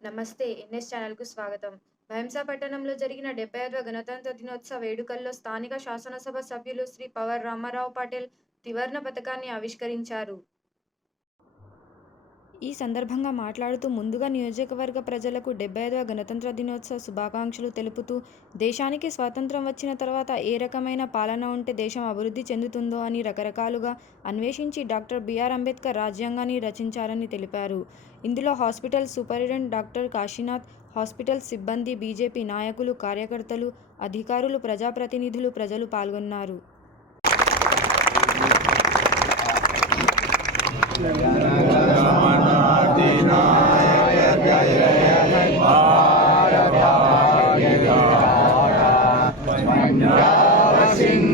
నమస్తే ఎన్ఎస్ ఛానల్కు స్వాగతం. భైంసా పట్టణంలో జరిగిన డెబ్బై ఐదవ గణతంత్ర దినోత్సవ వేడుకల్లో స్థానిక శాసనసభ సభ్యులు శ్రీ పవర్ రామారావు పటేల్ త్రివర్ణ పథకాన్ని ఆవిష్కరించారు. ఈ సందర్భంగా మాట్లాడుతూ ముందుగా నియోజకవర్గ ప్రజలకు డెబ్బై ఐదవ గణతంత్ర దినోత్సవ శుభాకాంక్షలు తెలుపుతూ దేశానికి స్వాతంత్రం వచ్చిన తర్వాత ఏ రకమైన పాలన ఉంటే దేశం అభివృద్ధి చెందుతుందో అని రకరకాలుగా అన్వేషించి డాక్టర్ బిఆర్ అంబేద్కర్ రాజ్యాంగాన్ని రచించారని తెలిపారు. ఇందులో hospital superintendent doctor Kashinath hospital సిబ్బంది బీజేపీ నాయకులు కార్యకర్తలు అధికారులు ప్రజాప్రతినిధులు ప్రజలు పాల్గొన్నారు.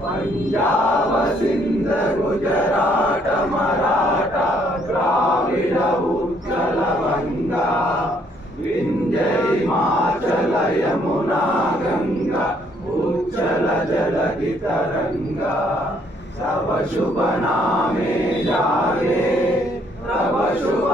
पंजाब सिंध गुजरात मराठा द्राविड उत्कल गंगा विंध्य हिमाचल यमुना गंगा उच्चल जलधि तरंगा सब शुभ नामे जागे तब शुभ